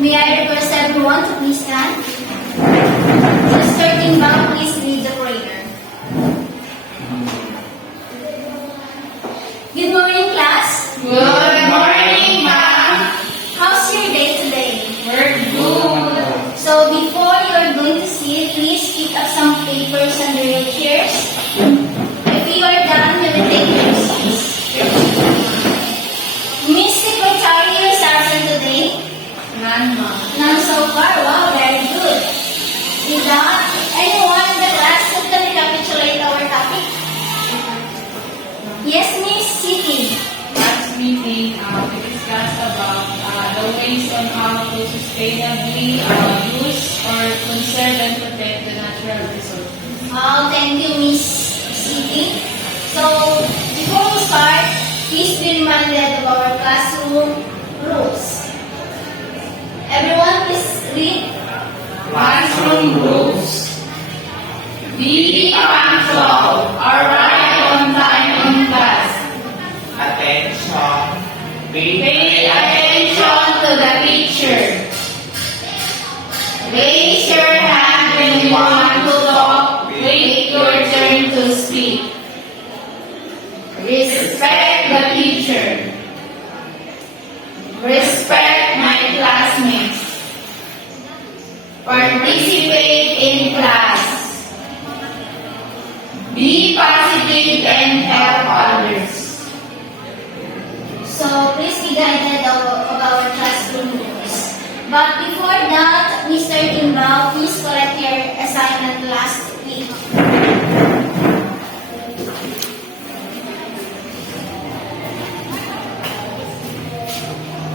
May I request everyone to please stand? Mr. Timbang, please lead the prayer. Good morning, class. Good morning, ma'am. How's your day today? We're good. So before you're going to sit, please pick up some papers under your chairs. If you are done, you will take your seats. Miss Secretary is absent today. None, ma'am. None so far. Wow, very good. With that, anyone in the class who can recapitulate our topic? Yes, Miss Siti. Last meeting, we discussed about the ways on how to sustainably use or conserve and protect the natural resources. Oh, thank you, Miss Siti. So, before we start, please be reminded of our classroom rules. Everyone, please read. Classroom rules. Be punctual. Arrive on time in class. Attention. Pay attention to the teacher. Raise your hand when you want to talk. Wait your turn to speak. Respect the teacher. Respect my classmates. Participate in class. Be positive and help others. So, please be guided of our classroom rules. But before that, Mr. Timbao, please correct your assignment last week.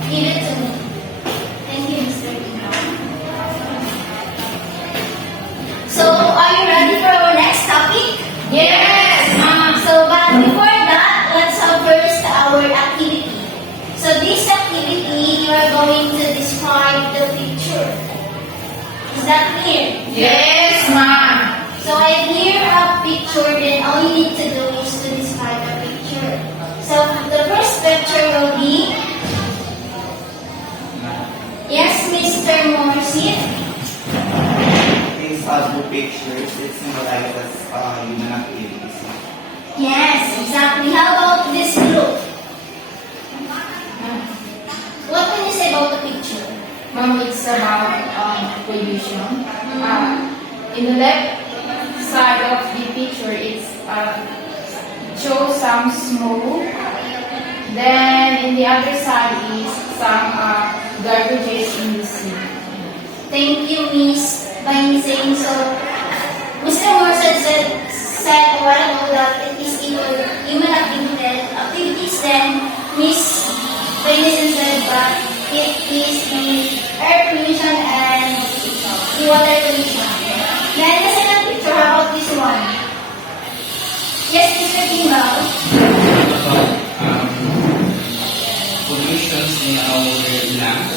Give it to me. Thank you, Mr. Timbao. So, are you ready for our next topic? Yes, ma'am. So, but before that, let's have first our activity. So, this activity, you are going to describe the picture. Is that clear? Yes, ma'am. So, if here a picture, then all you need to do is to describe the picture. So, the first picture will be, yes, Mr. Morsi. These are the pictures. It symbolizes human activities. Yes, exactly. How about this group? What can you say about the picture? Ma'am, it's about pollution. In the left side of the picture, it shows some smoke. Then in the other side is some garbages in the sea. Thank you, Miss, by saying so. Mr. Morrison said a while ago that it is human activities, then Miss Benison said that it is the air pollution and the water pollution. Then the second picture, how about this one? Yes, Mr. Timbao. Pollutions in our land.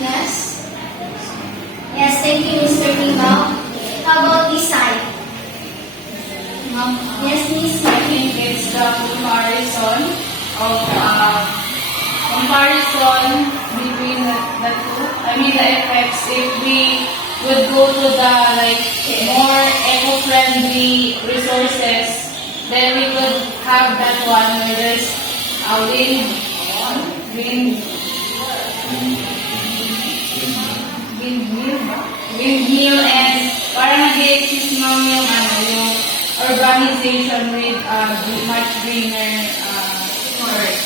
Yes. Yes, thank you, Mr. Timbao. How about this side? Yes, Miss. I think it's the comparison between the two. I mean the effects. If we would go to the more eco-friendly resources, then we could have that one where there's a windmill and parang nag-exist yung urbanization with much greener forest.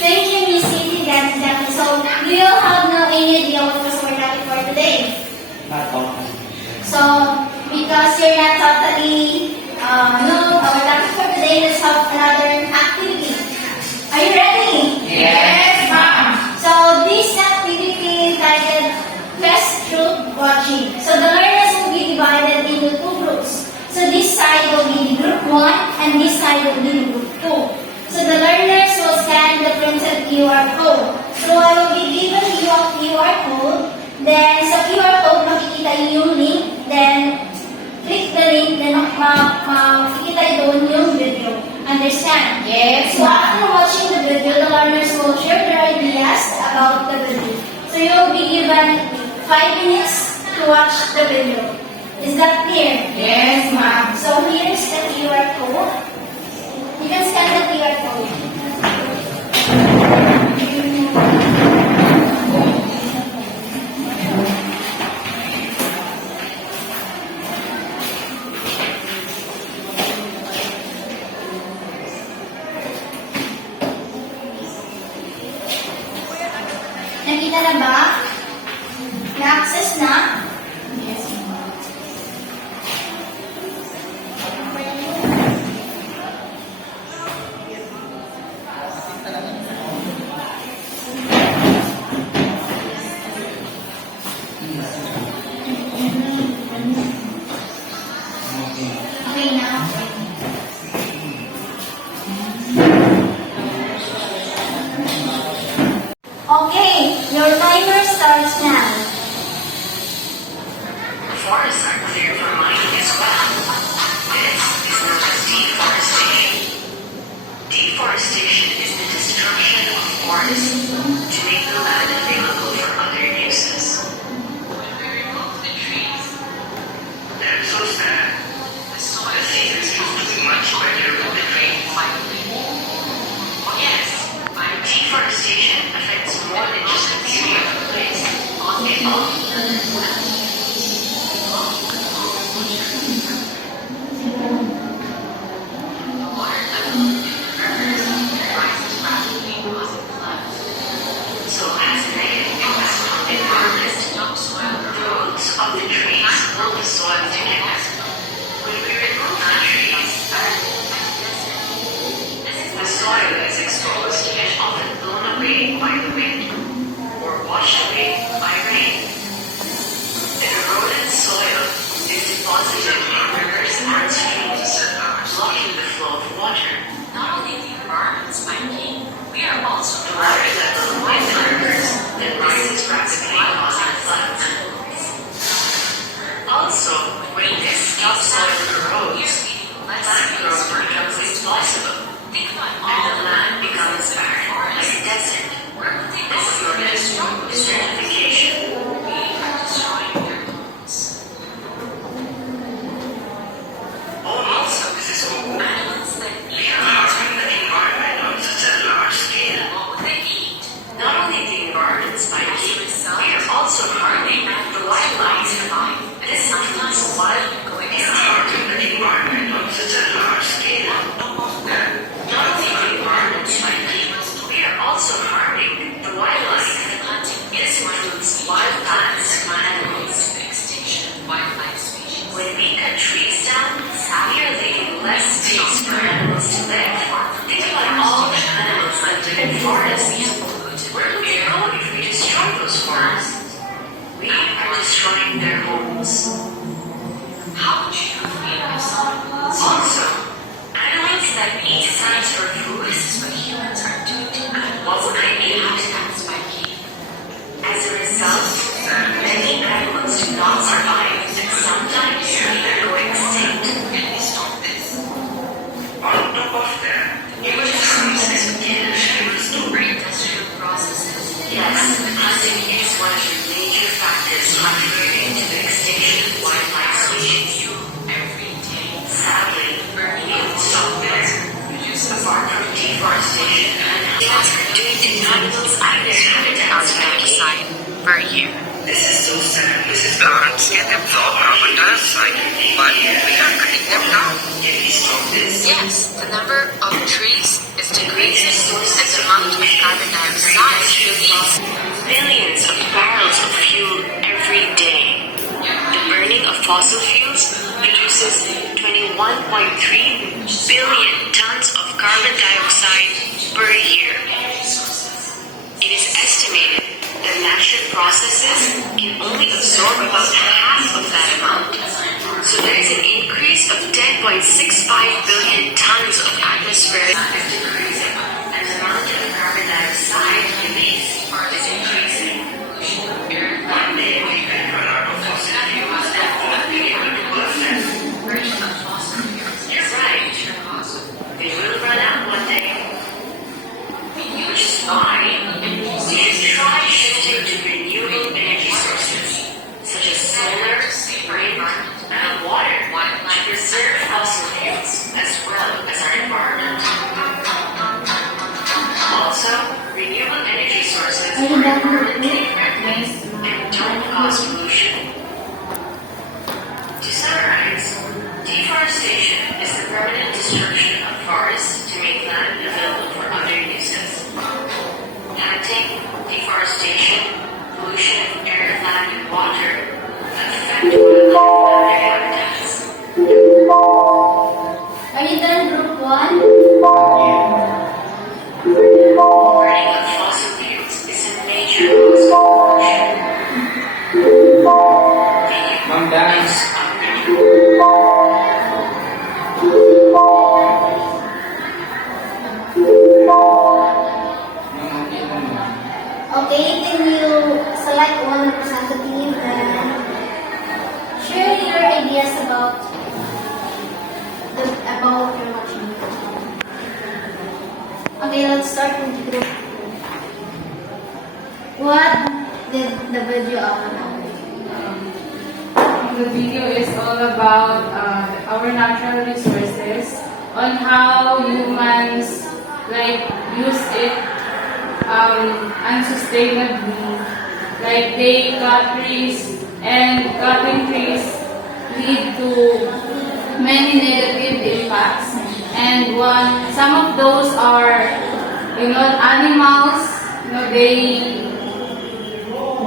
Thank you, Miss Cindy. That's exactly. So, do you have now any idea what was our topic for today? Not all. So, because you're not totally know our topic for today, let's have another activity. Are you ready? Yes, ma'am. So, this activity is titled Quest Truth Watching. So, the learners will be divided into two groups. So, this side will be group 1 and this side will be group 2. So, the learners will scan the printed QR code. So, I will be giving you a QR code. Then, sa QR code, makikita yung link. Then, click the link. Then, makikita doon yung video. Understand? Yes, So, ma'am. after watching the video, the learners will share their ideas about the video. given 5 minutes to watch the video. Is that clear? Yes, ma'am. So here's the QR code. You can scan the QR code. Nakita na ba? Na-access na? Yes, ma'am. Okay na. Okay, your timer starts now. Forests are cleared for mining as well. This is known as deforestation. Deforestation is the destruction of forests to make the land available for other uses. When we remove the trees, that's so sad. The soil is doing much better with the trees. Oh yes, deforestation affects more than just the beauty of a place. It also so has a negative impact on the environment. The roots of the trees hold the soil together. When we remove the trees, the soil is exposed and often blown away by the wind or washed away by rain. The eroded soil is deposited in rivers and streams, blocking the flow of water. Not only the environment's spiking, we are also the water level in the rivers that rises rapidly causing floods. Also, when this topsoil erodes, plant growth becomes impossible, and the land becomes barren like a desert. This is known as desertification. We are destroying their homes. Also, animals that eat harming the environment on such a large scale. What would they eat? Not only the environment spiking, we are also harming the wildlife. This includes wildlife. We are harming the environment on such a large scale. Not only the environment spiking, we are also harming the wildlife. This includes wild plants and animals. Extinction of wildlife species. When we cut trees down, we are leaving less space for animals to live. Think about all the animals that live in forests. Where would they go if we destroy those forests? We are destroying their homes. How would you feel if someone also, animals that eat plants for food, this is what humans are doing to animals. What would they eat? As a result, many animals do not survive and sometimes even go extinct. Can we stop this? On top of that, industrial processes. Yes, hunting is one of the major factors contributing to the extinction of wildlife species. Every day, sadly, burning would stop there. Apart from deforestation and humans are doing to animals and their habitats dioxide per year. This is so sad, Mrs. Plants can absorb carbon dioxide, but we are cutting them down. Can we stop this? Yes, the number of trees is decreasing and the amount of carbon dioxide released. Millions of barrels of fuel every day. The burning of fossil fuels produces 21.3 billion tons of carbon dioxide per year. It is estimated that natural processes can only absorb about half of that amount. So there is an increase of 10.65 billion tons of atmospheric decreasing, and the amount of carbon dioxide released is increasing. One day we can run out of fossil fuels and won't be able to burn them. You're right. We will run out one day. Which is why we should try shifting to renewable energy. permanently regulate and don't cause pollution. To summarize, deforestation is the permanent destruction of forests to make land available for other uses. Hunting, deforestation, pollution of air, land, and water affect wildlife and their habitats. Are you done, group 1? Burning of fossil fuels is a major cause of pollution. Ma'am Dan. Okay, can you select one representative and share your ideas about your watching? Okay, let's start with the group. What did the video about? The video is all about our natural resources, on how humans use it unsustainably. Like they cut trees, and cutting trees lead to many negative impacts. And some of those are, animals.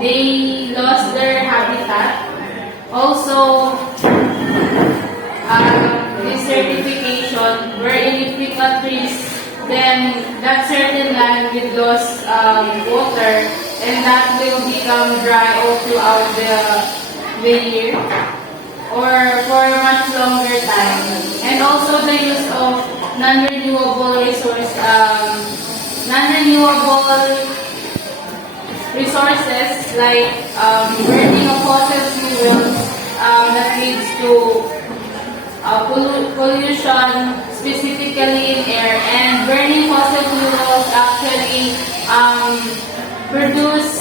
They lost their habitat. Also, desertification, wherein if we cut trees, then that certain land will lose water, and that will become dry all throughout the year or for a much longer time. And also the use of non-renewable resources like burning of fossil fuels that leads to pollution, specifically in air. And burning fossil fuels actually produce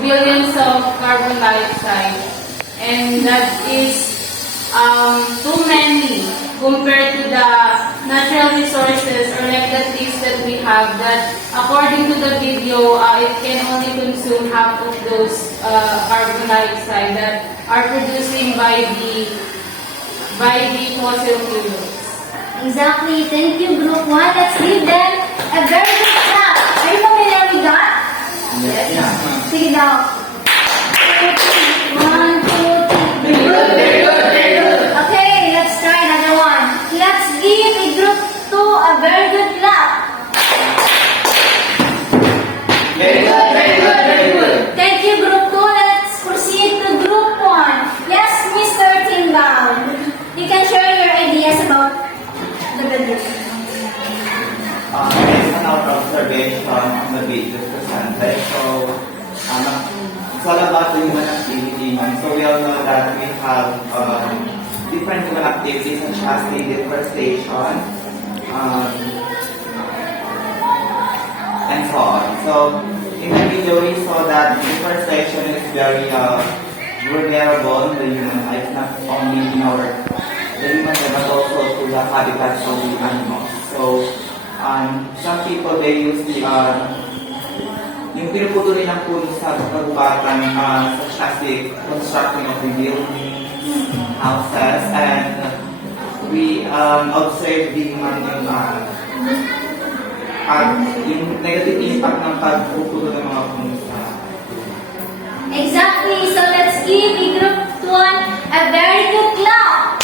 billions of carbon dioxide, and that is too many compared to the natural resources or like the trees that we have, that according to the video, it can only consume half of those carbon dioxide that are producing by the fossil fuels. Exactly. Thank you, group 1. Let's give them a very good clap. Are you familiar with that? Yes. Sige daw. 1, 2, 3. Very good, very good, very good. Okay, let's try another one. Let's give a group 2 a very good clap. Very good, very good, very good. Thank you, group 2. Let's proceed to group 1. Yes, Mr. Tindown. You can share your ideas about the video. Based on our observation on the video presented, so it's all about the human activity. So we all know that we have different human activities such as the deforestation and so on. So in the video we saw that deforestation is very vulnerable in the human life, not only in the human life but also to the habitats of the animals. So some people, they use the yung pinuputo nilang puno sa kagubatan, such as the constructing of the buildings, houses, and we observe din man yung negative impact ng pagpuputo ng mga puno sa. Exactly. So let's give the group 1 a very good clap.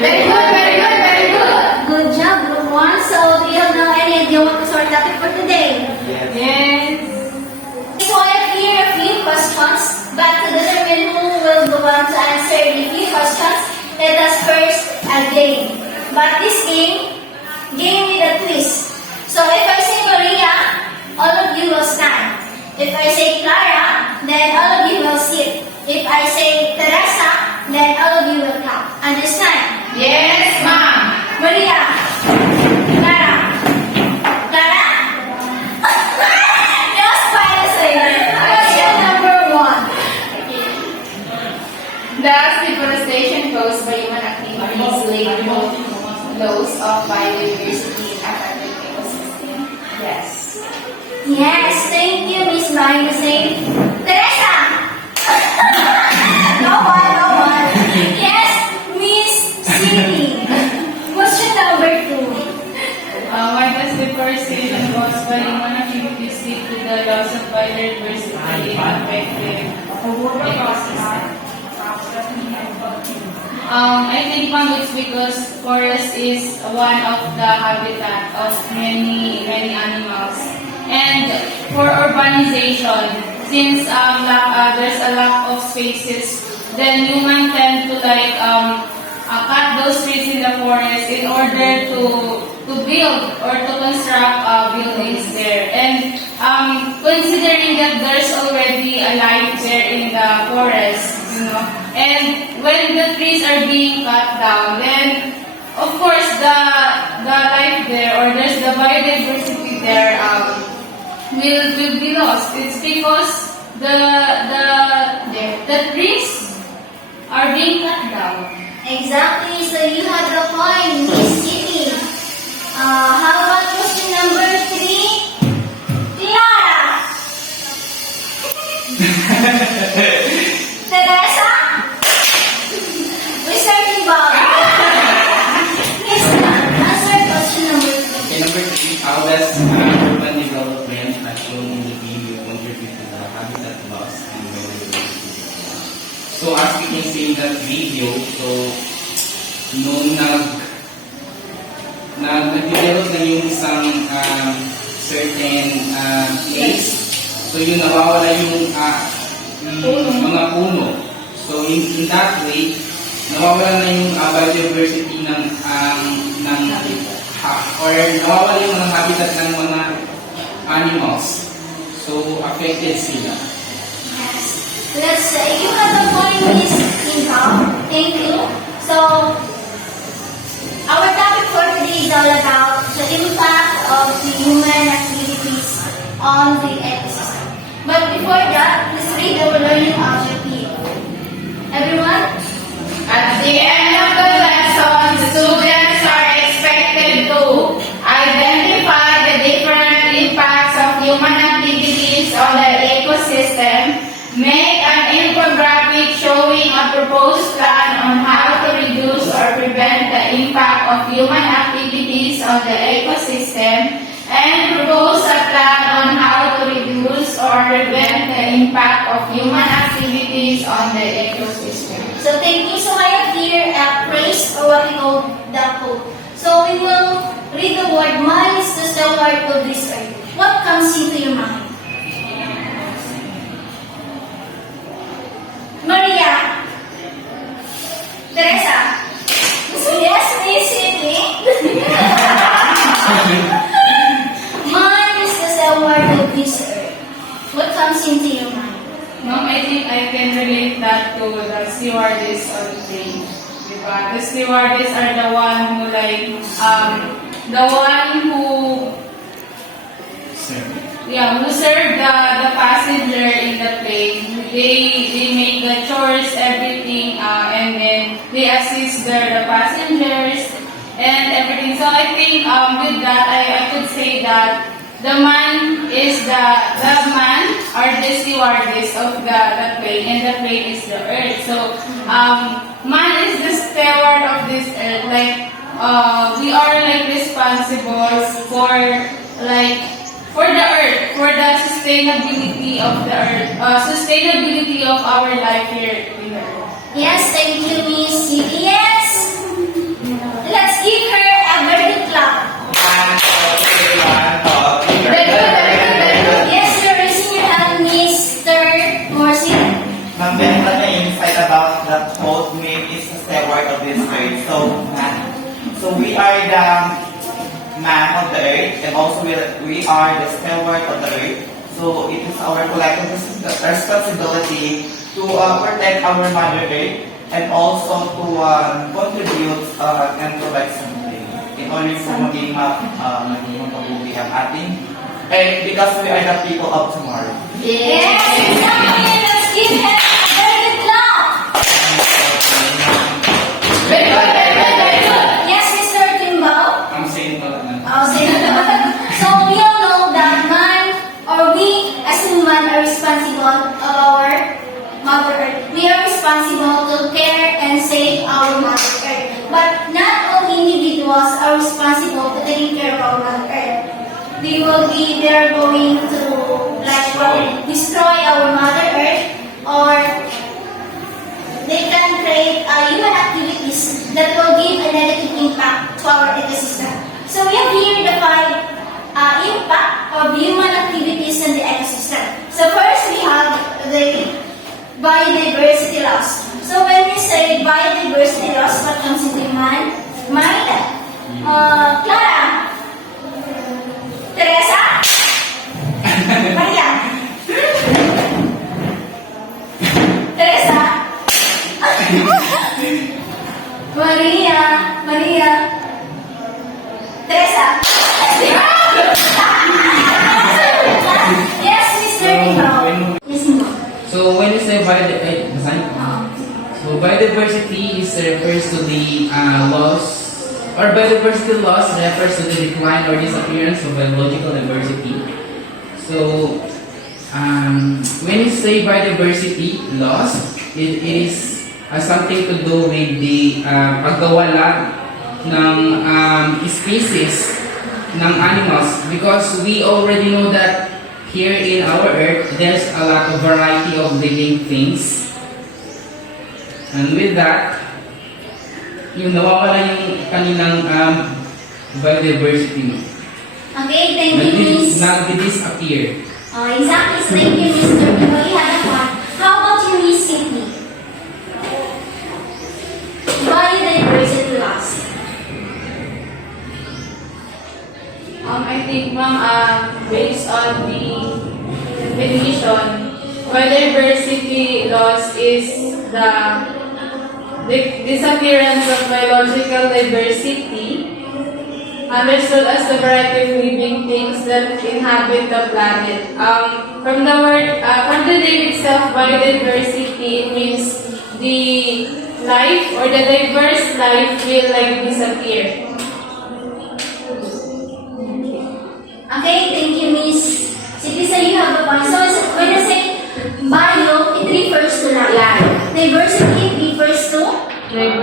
Very good, very good, very good. Good job, group 1. So do you have now any idea what is our topic for today? Yes. Yes. So I have here a few questions, but to determine who will go on to answer the few questions, let us first a game. But this game with a twist. So if I say Maria, all of you will stand. If I say Clara, then all of you will sit. If I say Teresa, then all of you will clap. Understand? Yes, ma'am. Maria, Clara, Clara. That was quite a saying. Question number 1. Does deforestation caused by human activities lead to loss of biodiversity and affect the ecosystem? Yes. Yes, thank you, Miss Marnasay. Teresa! No one. Yes, Miss Cindy. Question number 2. Why does the first season caused by human activities lead to the loss of biodiversity in affected ecosystem? I think it's because forest is one of the habitat of many animals. And for urbanization, since there's a lack of spaces, then humans tend to cut those trees in the forest in order to build or to construct buildings there. And considering that there's already a life there in the forest, and when the trees are being cut down, then of course the life there, or there's the biodiversity there, will be lost. It's because the trees are being cut down. Exactly, so you have the point, Miss Cindy. How about question number 3? Clara! Teresa? Mr. Timbal? Yes, answer question number 3. Okay, number 3, how does urban development as shown in the video contribute to the habitat loss and biodiversity? So as we can see in that video, so nung nag-develop na yung isang certain place, so yun nawawala yung mga puno. So in that way, nawawala na yung biodiversity ng or nawawala yung mga habitat ng mga animals. So affected sila. Let's say you have the point, Miss Timbal. Thank you. So, our topic for today is all about the impact of the human activities on the ecosystem. But before that, let's read our learning objective. Everyone? At the end of the lesson, students are expected to identify the different impacts of human activities on the ecosystem, make an infographic showing a proposed plan on how to reduce or prevent the impact of human activities on the ecosystem, and propose a plan on how to reduce or prevent the impact of human activities on the ecosystem. So thank you. So I have here a phrase, or what we call the quote. So we will read the word, man is the stalwart of this earth. What comes into your mind? Maria. Teresa. Yes, Miss Cindy. Man is the stalwart of this earth. What comes into your mind? Ma'am, I think I can relate that to the stewardess on the train. Diba? The stewardess are the one who who serve the passenger in the plane. They make the chores, everything, and then they assist the passengers and everything. So I think with that, I could say that the man is the man or the stewardess of the plane, and the plane is the earth. So man is the steward of this earth. Like we are responsible for the earth, for the sustainability of the earth, sustainability of our life here in the earth. Yes, thank you, Miss Cindy. Yes. Let's give her a very clap. Yes, you're raising your hand, Mr. Morsi. Ma'am, meron pa na insight about the quote, man is the steward of this earth. So we are the man of the earth, and also we are the steward of the earth. So it is our collective responsibility to protect our mother earth, and also to contribute and provide something in order for maging mapabuti ang ating earth, because we are the people of tomorrow. Yes, exactly. Let's give her a very clap. Very good, very good, very good. Yes, Mr. Timbal. I'm saying that. So we all know that man or human are responsible of our Mother Earth. We are responsible to care and save our Mother Earth. But not all individuals are responsible to taking care of our Mother Earth. They are going to destroy our Mother Earth, or they can create human activities that will give a negative impact to our ecosystem. So we have here the 5 impact of human activities in the ecosystem. So first we have the biodiversity loss. So when we say biodiversity loss, what comes into your mind? Clara? Teresa? Maria? Teresa? Maria? Teresa? Yes, Mr. Ikaw. Yes, ma'am. So when you say biodiversity refers to the loss, or biodiversity loss refers to the decline or disappearance of biological diversity. So when you say biodiversity loss, it is something to do with the pagkawala ng species ng animals, because we already know that here in our earth there's a lot of variety of living things, and with that nawawala yung kanilang biodiversity. Okay, thank you, Miss. Nag-disappear. Exactly. Thank you, Mr. Ikaw. You had a point. How about you, Miss Sydney? Biodiversity loss. I think, ma'am, based on the definition, biodiversity loss is the disappearance of biological diversity, understood as the variety of living things that inhabit the planet. From the name itself, biodiversity, it means the life or the diverse life will disappear. Okay, thank you, Miss. Sige, so you have a point. So when I say bio, it refers to life. Diversity refers to Right.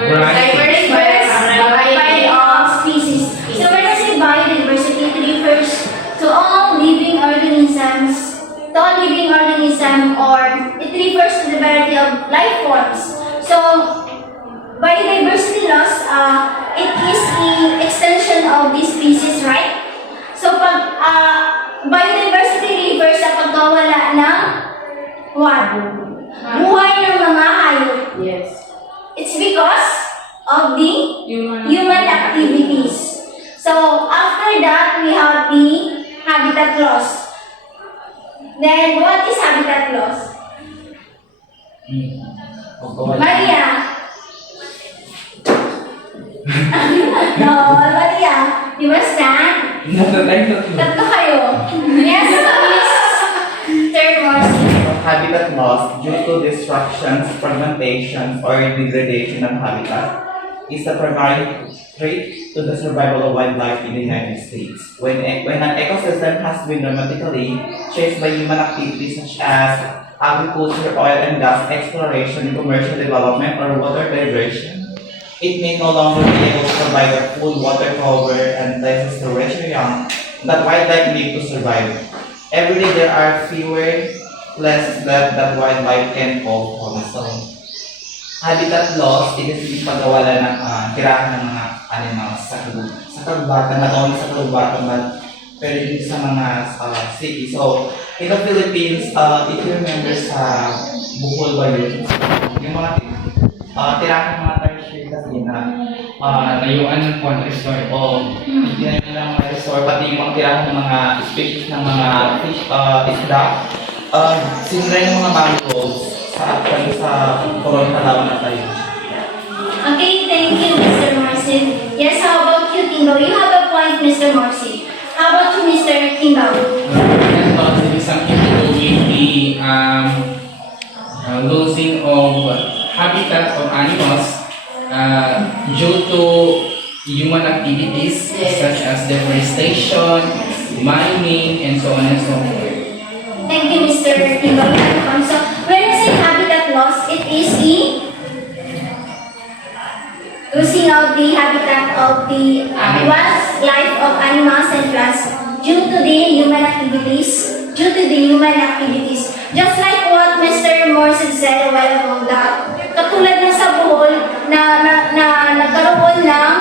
variety of species. So when I say biodiversity, it refers to all living organisms, or it refers to the variety of life forms. So biodiversity loss, it is the extension of the species, right? So pag biodiversity refers sa pagkawala ng what? Buhay ng mga hayop. Yes. It's because of the human activities. So after that, we have the habitat loss. Then what is habitat loss? Maria? No, Maria. You must stand. Tatlo kayo. Yes, please. Third Morsi. Habitat loss due to destructions, fragmentation, or degradation of habitat is the primary threat to the survival of wildlife in the United States. When an ecosystem has been dramatically changed by human activities such as agriculture, oil and gas exploration, commercial development, or water diversion, it may no longer be able to provide the full water cover and places the terrestrium that wildlife need to survive. Every day there are fewer places that wildlife can call home. So, habitat loss, it is yung pagkawala ng tirahan ng mga animals sa kagubatan, not only sa kagubatan, but pero din sa mga city. So, in the Philippines, if you remember sa Bukol ba yun? Yung mga tirahan ng mga tertiary kasi na Nayuan ng Juan Resort. o hindi na yun lang mga resort, pati yung mga tirahan ng mga species ng mga fish, isda. Sinira yung mga mangroves sa Coron Palawan na tayo. Okay, thank you, Mr. Morsi. Yes, how about you, Tingo? You have a point, Mr. Morsi. How about you, Mr. Tingo? Habitat loss is something to do with the losing of habitat of animals due to human activities such as deforestation, mining, and so on and so forth. Thank you, Mr. tertiary environment. So when we say habitat loss, it is the losing of the habitat of the wildlife of animals and plants due to the human activities. Just like what Mr. Morse said a while ago, that katulad ng sa Bohol na nagkaroon ng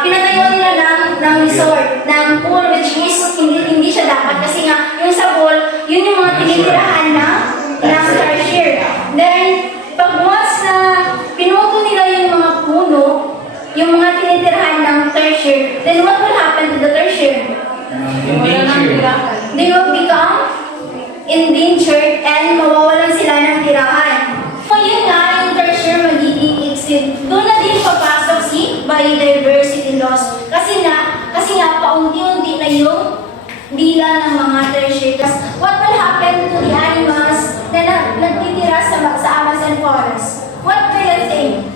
pinatayo nila ng resort, ng pool, which is hindi siya dapat kasi nga yung sa Bohol, yun yung mga tinitirahan ng tertiary. Then, pag once na pinuto nila yung mga puno, yung mga tinitirahan ng tertiary, then what will happen to the tertiary? They will become endangered and mawawalan sila ng tirahan. So yun nga, yung tertiary magiging extinct. Doon na din papasok si biodiversity loss. Kasi nga paunti-unti na yung bilang ng mga tertiary. What will happen to the animals na nagtitira sa Amazon forest? What do you think?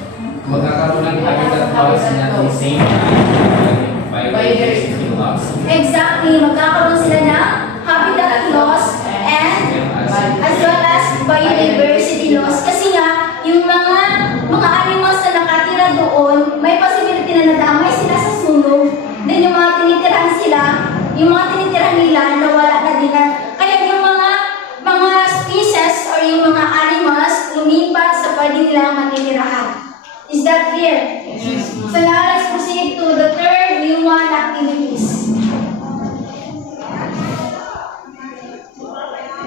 Magkakaroon ng habitat loss na at the same time biodiversity loss. Exactly, magkakaroon sila ng habitat loss and as well as biodiversity loss. Kasi nga, yung mga animals na nakatira doon, may possibility na nadamay sila sa sunog. Then yung mga tinitirahan nila, nawala na din. Kaya yung mga species or yung mga animals lumipat sa pwede nilang matitirahan. Is that clear? Yes, ma'am. So now let's proceed to the third human activities.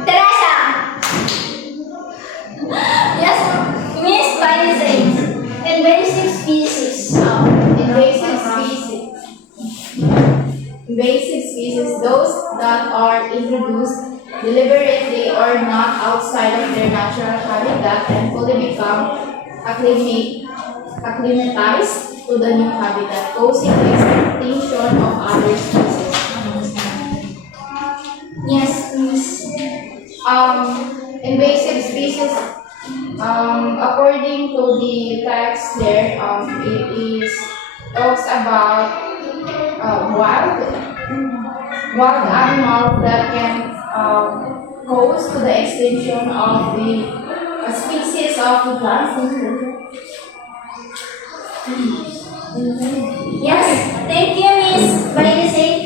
Teresa! Yes, Miss Biosage. Invasive species. Invasive species, those that are introduced deliberately or not outside of their natural habitat and fully become acclimatized to the new habitat, causing the extinction of other species. Yes, Miss. Invasive species, according to the text there, it talks about wild animals that can cause to the extinction of the species of the plants. Yes, thank you, Miss Biosage.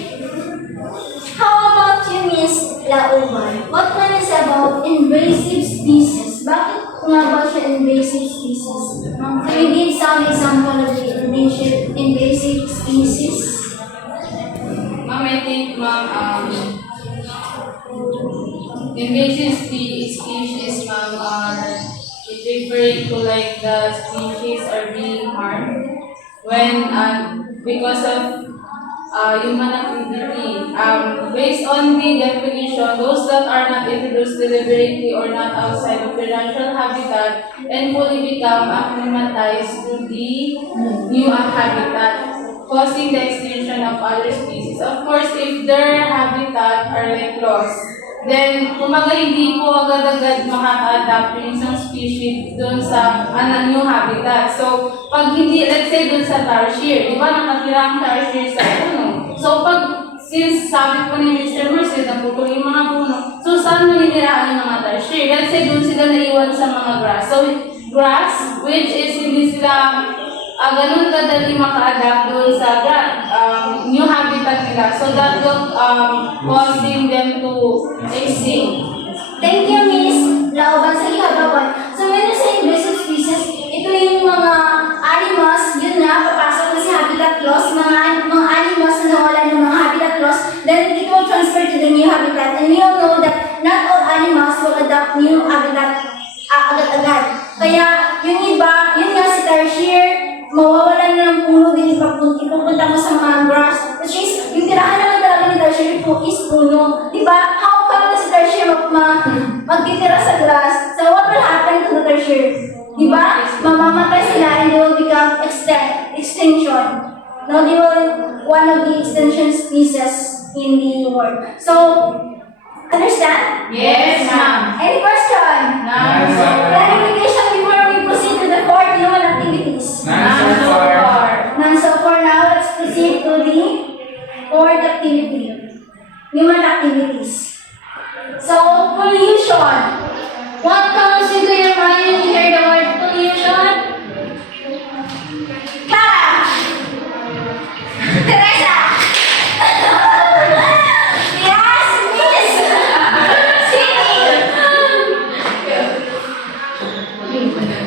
How about you, Miss Lauban? What can you say about invasive species? Bakit nga ba siya invasive species? Can you give some example of the invasive species? Ma'am, I think, invasive species, ma'am, it refers to like the species are being harmed when because of human activity. Based on the definition, those that are not introduced deliberately or not outside of their natural habitat and fully become acclimatized to the new habitat, causing the extinction of other species. Of course, if their habitat are like lost, then kumaga hindi po agad-agad makaka-adapt yung isang species dun sa new habitat. So, pag hindi, let's say dun sa tertiary, di ba nakatira ang tertiary sa puno? So, since sabi po ni Mr. Mercer, naputol yung mga puno, so saan maninirahan yung mga tertiary? Let's say dun sila naiwan sa mga grass. So, grass, which is hindi sila ganun kadali maka-adapt doon sa new habitat nila. So that will causing them to extinct. Thank you, Miss Lauban, sa ihabawan. So when you say invasive species, ito yung mga animals, yun nga, papasok na sa habitat loss, mga animals na nawala ng mga habitat loss, then it will transfer to the new habitat. And we all know that not all animals will adapt new habitat agad-agad. Kaya yung iba, yun nga si tertiary, mawawalan na ng puno din ipupunta mo sa mga grass. Which is, yung tirahan naman talaga ni tertiary po is puno. Diba? How come na si tertiary magtitira sa grass? So what will happen to the tertiary? Diba? Mamamatay sila and they will become extinction. No, they will one of the extinction species in the world. So, understand? Yes, ma'am. Any question? None so Clarification before we proceed to the fourth human activities. None so far. None so far. Now let's proceed to the fourth activity. Human activities. So, kung pollution. What comes into your mind when you hear the word pollution? Clara! Teresa! Yes, Miss! Sydney!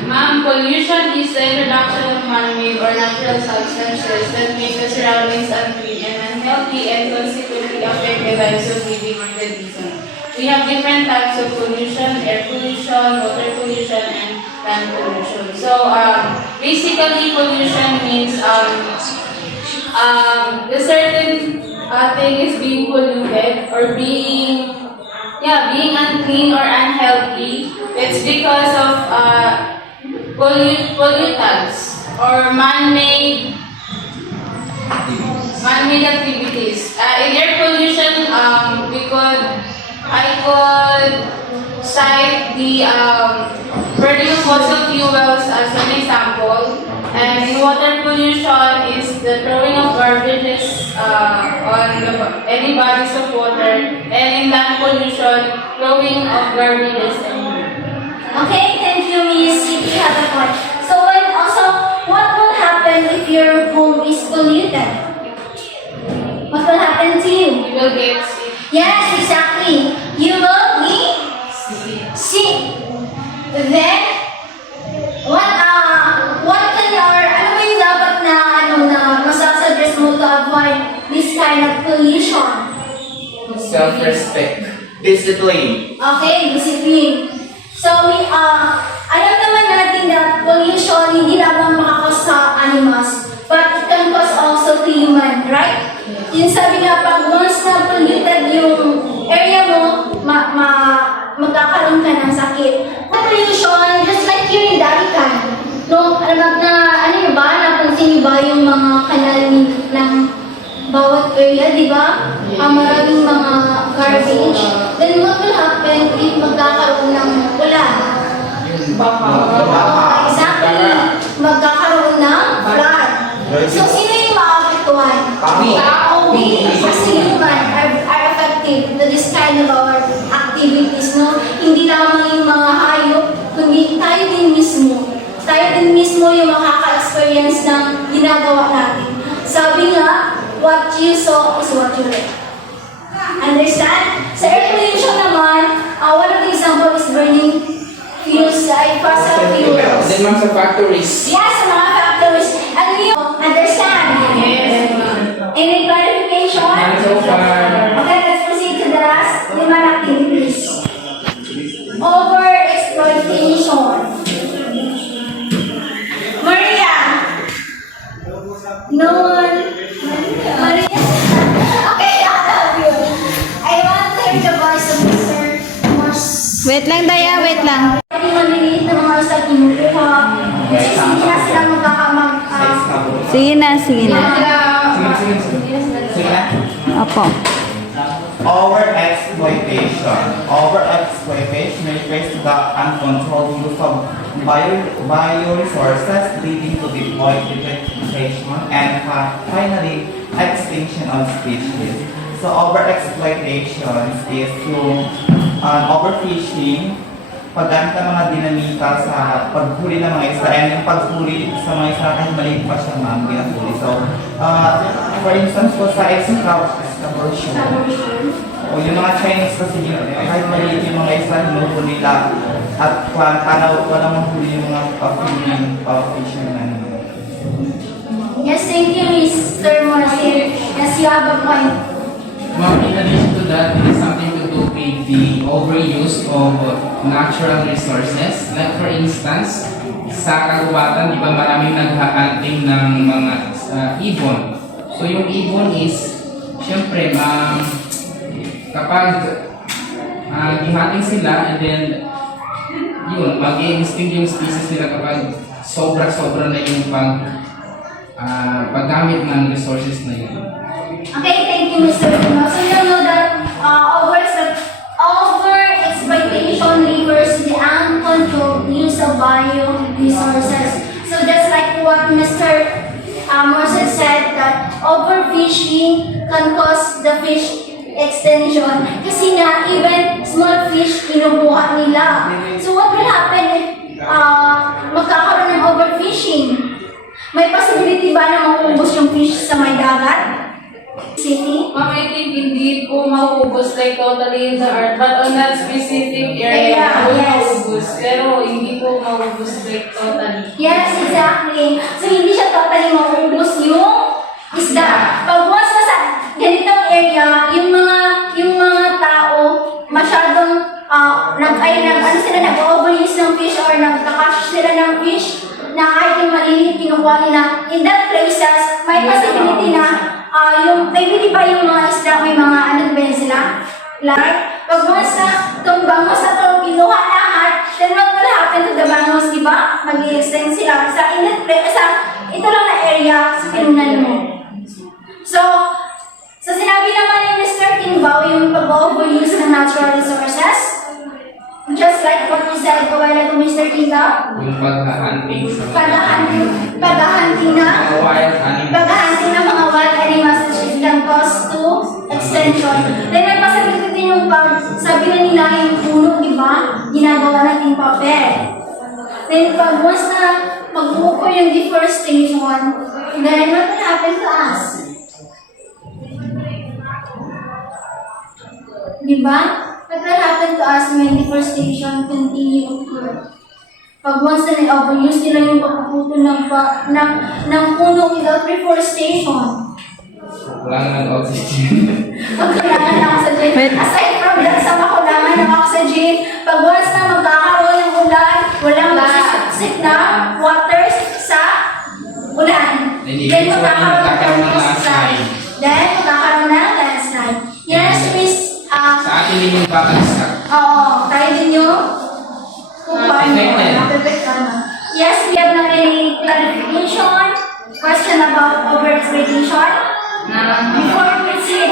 Ma'am, pollution is the introduction of man-made or natural substances that make the surroundings unclean and unhealthy and consequently affect the lives of living organisms. We have different types of pollution: air pollution, water pollution, and land pollution. So, basically, pollution means the certain thing is being polluted or being unclean or unhealthy. It's because of pollutants or man-made activities. In air pollution, I could cite the burning of fossil fuels as an example. And in water pollution is the throwing of garbages on any bodies of water. And in land pollution, throwing of garbages anywhere. Okay, thank you, Miss Sydney. Have a point. So, and also, what will happen if your home is polluted? What will happen to you? You will get sick. Yes, exactly. You will be sick. Then, what can your, ano ba yung dapat na masasuggest mo to avoid this kind of pollution? Self-respect. Discipline. Okay, discipline. So, alam naman natin that pollution hindi lamang makakos sa animals, but it can cause also to human, right? Yung sabi nga, pag once na polluted yung area mo, magkakaroon ka ng sakit. Pollution, just like here in Dalikan. No, ano nyo ba? Napansin nyo ba yung mga kanal ng bawat area, di ba? Ang maraming mga garbage. Then what will happen if magkakaroon ng ulan? Exactly. Magkakaroon ng flood. So, sino yung maapektuhan? Tao. Kasi human are affected to this kind of our activities, no? Hindi lamang yung mga hayop, kundi tayo din mismo. Tayo din mismo yung makaka-experience ng ginagawa natin. Sabi nga, what you saw is what you reap. Understand? Sa air pollution naman, one of the example is burning fuels like fossil fuels. Then ma'am sa factories. Yes, sa mga factories. And you understand? Yes. Any clarification? None so far. Okay, let's proceed to the last human activities. Overexploitation. Maria. No one. Maria. Okay, I'll help you. I want to hear the voice of Mr. Morse. Wait lang, Daya, wait lang. Yung maliliit na mga sa kinukuha. Kasi hindi na sila magkakamag... Sige na, sige na. Sige na. Opo. Overexploitation. Overexploitation refers to the uncontrolled use of bioresources leading to depletion and finally extinction of species. So overexploitation is yung overfishing, paggamit ng mga dinamika sa paghuli ng mga isda, and yung paghuli sa mga isda kahit maliit pa siya ma'am, ginahuli. So, for instance po sa excavation, o yung mga Chinese kasi kahit maliit yung mga isda, hinuhuli nila at walang mahuli yung mga fishermen. Yes, thank you, Mr. Morse. Yes, you have a point. Ma'am, in addition to that, it has something to do with the overuse of natural resources. Like for instance, sa kagubatan, di ba maraming nagha-hunting ng mga ibon. So yung ibon is, syempre, kapag gihating sila and then yun, mag-i-extinct yung species nila kapag sobra-sobra na yung paggamit ng resources na yun. Okay, thank you, Mr. Bruno. So you know that overexploitation refers to the uncontrolled use of bioresources. So just like what Mr. Morse said, that overfishing can cause the fish extension. Kasi nga, even small fish, kinukuha nila. So what will happen if magkakaroon ng overfishing? May possibility ba na maubos yung fish sa may dagat? City? Ma'am, I think hindi po maubos like totally in the earth, but on that specific area, po Yes. maubos. Pero hindi po maubos like totally. Yes, exactly. So, hindi siya totally maubos yung isda. Pag once na sa ganitong area, yung mga tao masyadong nag-overuse ng fish or nagkakash sila ng fish na kahit yung maliliit kinukuha nila. In that places, may possibility na maybe di ba yung mga isda may mga ba yun sila? Like, pag once na itong bangos na ito kinuha lahat, then what will happen to the bangos, di ba? Mag-i-extend sila sa ito lang na area sa kinunan mo. So sinabi naman ni Mr. Timbao yung pag-overuse ng natural resources, just like what you said a while ago, Mr. Timbao, Yung paghahanting sa paghahanting ng mga wild animals which can cause to extension. Then may possibility din yung sabi na nila yung puno, di ba? Ginagawa natin papel. Then pag once na mag-uko yung deforestation, then what will happen to us? Di ba? What will happen to us when deforestation continue to occur? Pag once na na-overuse nila yung pagpuputo ng puno without reforestation, wala nga ng oxygen. magkulangan ng oxygen. Aside from that, sa makulangan ng oxygen, pag once na magkakaroon ng ulan, walang magsisip na waters sa ulan. Then magkakaroon ng landslide. Then magkakaroon ng landslide. Yes, Miss. Sa atin din yung bakagsak. Oo, tayo din yung Yes, we have na a clarification, question about over-exploitation. Before we proceed,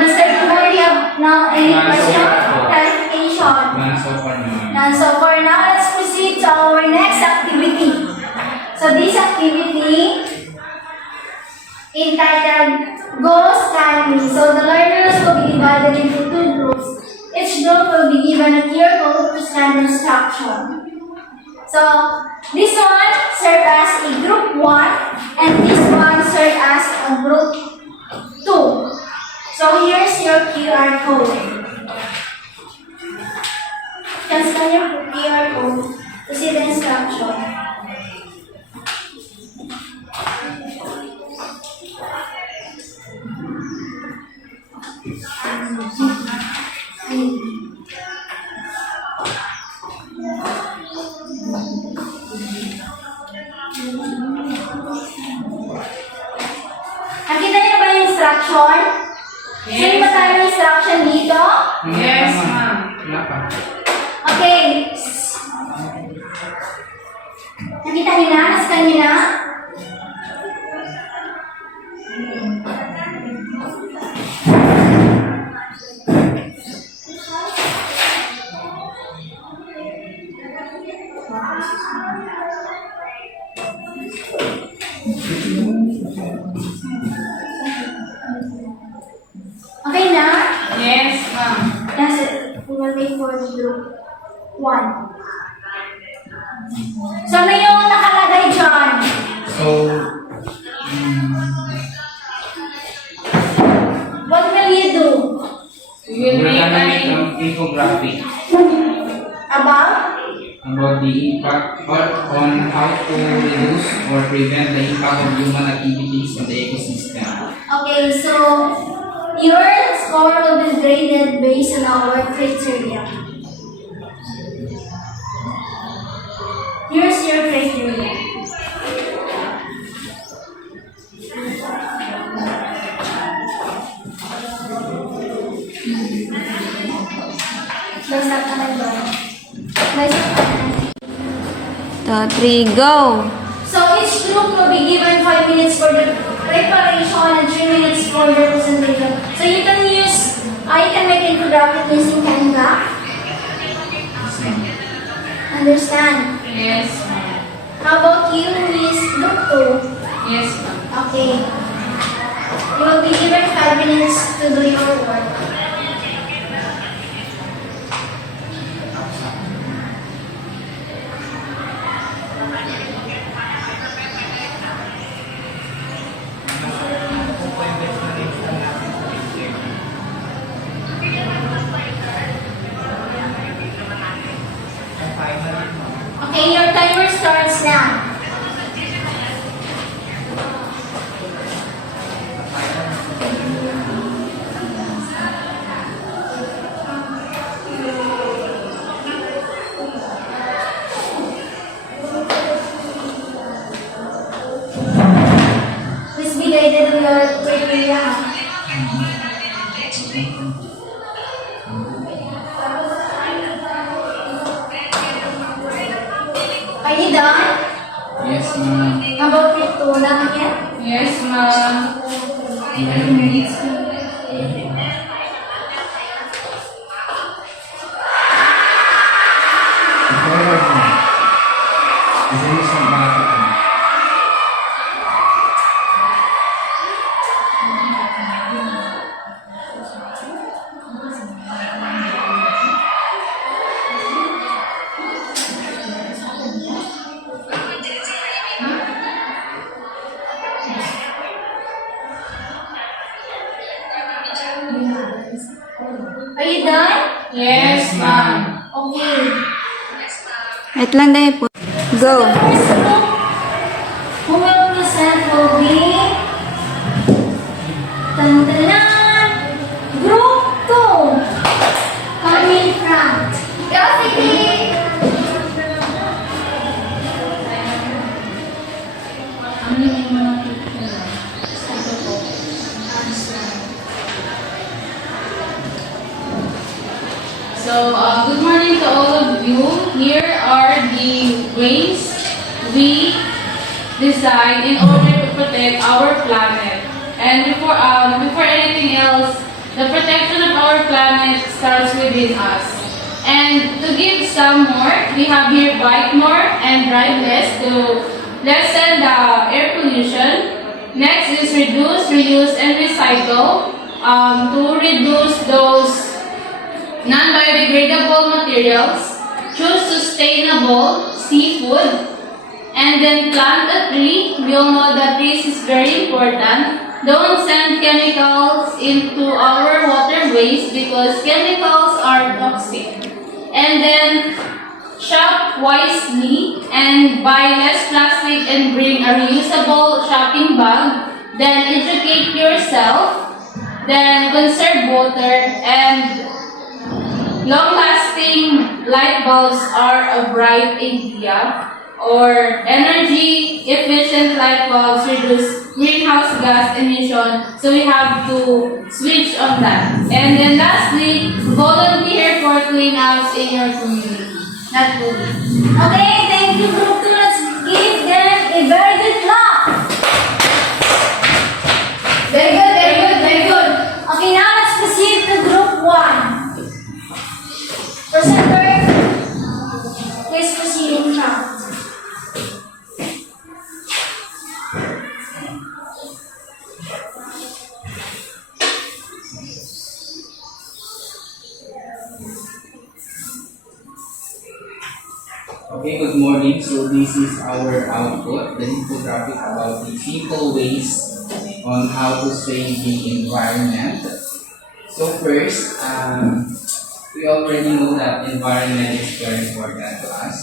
Mr. Kumar, we have now a question, clarification. None so far naman. And so for now, let's proceed to our next activity. So this activity entitled Goals Timing. So the learners will be divided into two groups. Each group will be given a clear goal to stand instruction. So this one serves as a group 1 and this one serves as a group 2. So here's your QR code. You can scan your QR code to see the instruction. Nakita niyo ba yung instruction? Yes. Sino ba tayo yung instruction dito? Yes, ma'am. Wala pa. Okay. Nakita niyo na? Nascan niyo na? Okay na? Yes, ma'am. Yes, we will wait for the group 1. So, ano yung nakalagay dyan? So, What will you do? We will we're make gonna make an an infographic About? about the impact on how to reduce or prevent the impact of human activities on the ecosystem. Okay, so your score will be graded based on our criteria. Here's your criteria. May start ka na ba? May start ka na. 2, 3, go! So each group will be given 5 minutes for the preparation and 3 minutes for the presentation. So you can use, you can make infographic using Canva. Understand? yes, ma'am. How about you, Miss Group 2? Yes, ma'am. Okay. You will be given 5 minutes to do your work. Okay, your timer starts now. Please be guided on your criteria. Are you done? Yes, ma'am. How about your tulang yet? Yes, ma'am. Forward mo. Isa yung isang bakit mo. Are you done? Yes, ma'am. Okay. Wait lang dahil po. Go. First group who will present will be Tantanan Group 2. Come in front. Go, Siki! So, good morning to all of you. Here are the ways we design in order to protect our planet. And before anything else, the protection of our planet starts within us. And to give some more, we have here bike more and drive less to lessen the air pollution. Next is reduce, reuse, and recycle to reduce those non-biodegradable materials. Choose sustainable seafood. And then plant a tree. We all know that this is very important. Don't send chemicals into our waterways because chemicals are toxic. And then shop wisely and buy less plastic and bring a reusable shopping bag. Then educate yourself. Then conserve water, and long-lasting light bulbs are a bright idea. Or energy-efficient light bulbs reduce greenhouse gas emission, so we have to switch on that. And then lastly, volunteer for cleanups in your community. That will be. Okay, thank you, Group 2. Let's give them a very good clap. Very good, very good, very good. Okay, now let's proceed to Group 1. Presenter, please proceed in front. Okay, good morning. So this is our output, the infographic about the simple ways on how to save the environment. So first, we already know that environment is very important to us.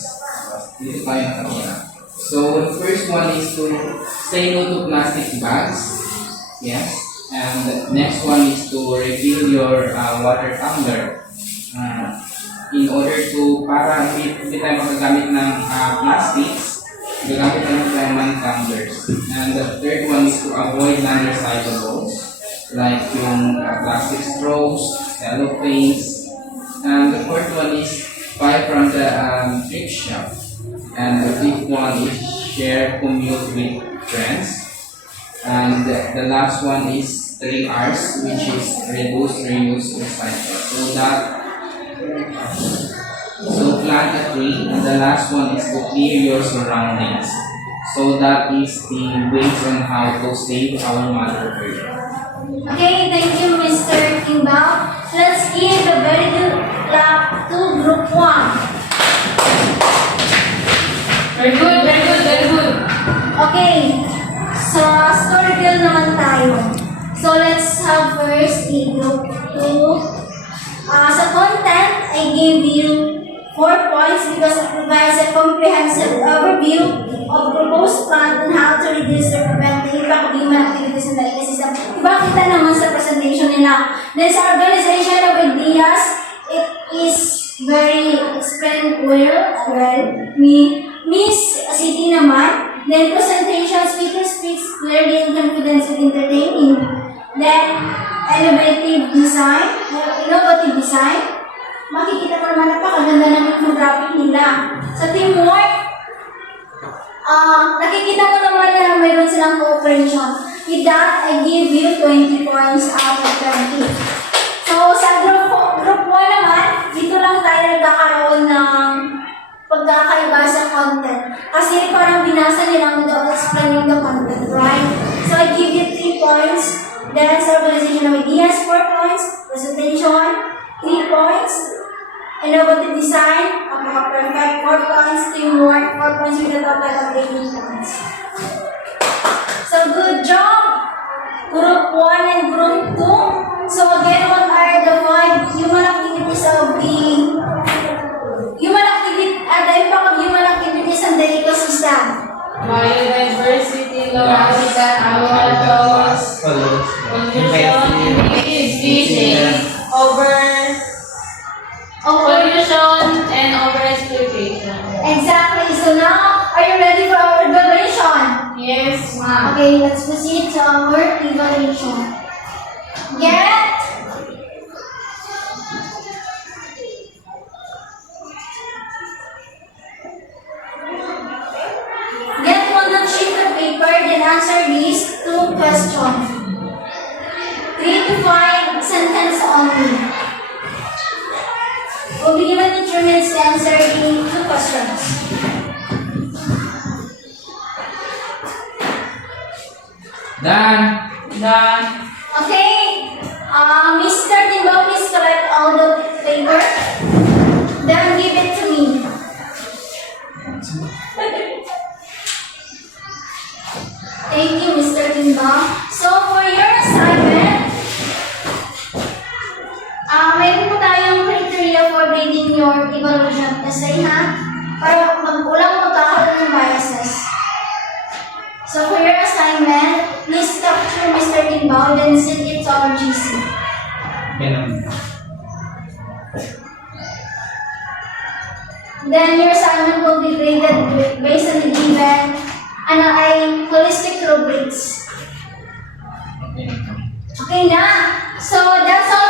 Dito tayo nakawala. So the first one is to say no to plastic bags. Yes. And the next one is to refill your water tumbler. In order to, para hindi tayo makagamit ng plastics, gagamit tayo ng tumblers. And the third one is to avoid non-recyclables, like yung plastic straws, cellophanes. And the fourth one is buy from the thrift shop. And the fifth one is share commute with friends. And the last one is 3 R's, which is reduce, reuse, recycle. So plant a tree, and the last one is to clear your surroundings. So that is the ways on how to save our Mother Earth. Okay, thank you, Mr. Kimbao. Let's give a very good clap to Group 1. Very good, very good, very good. Okay, so story girl naman tayo. So let's have first a Group 2. Sa content, I gave you 4 points because it provides a comprehensive overview of proposed plan on how to reduce or prevent the impact of human activities in the ecosystem. Diba kita naman sa presentation nila. Then sa organization of ideas, it is very explained well. Miss City naman. Then presentation, speaker speaks clearly and confidence with entertaining. Then innovative design. Makikita mo naman napakaganda ng infographic nila. Sa teamwork, nakikita mo naman na mayroon silang cooperation. With that, I give you 20 points out of 20. So, sa group 1 naman, dito lang tayo nagkakaroon ng pagkakaiba sa content. Kasi parang binasa nilang without explaining the content, right? So, I give you 3 points. Then, sa organization of ideas, 4 points. Presentation, 3 points. Innovative design, perfect, 4 points. Teamwork, 4 points with a total of 18 points. So, good job, Group 1 and Group 2. So, again, what are the 5 human activities of the impact of human activities on the ecosystem? Biodiversity loss, loss, pollution, species, pollution, and overexploitation. Exactly. So now, are you ready for our evaluation? Yes, ma'am. Okay, let's proceed to our evaluation. Get one sheet of paper, then answer these 2 questions. 3 to 5 sentences only. Will be given 2 minutes to answer the 2 questions. Done. Done. Okay, Mr. Timbao, please collect all the paper. Then give it to me. Thank you, Mr. Timbao. So, for your assignment, mayroon po tayong criteria for grading your evaluation essay, ha? Para walang magkakaroon ng biases. So, for your assignment, please capture Mr. Timbao, then send it to our GC. Then your assignment will be graded based on the given holistic rubrics. Okay na. So that's all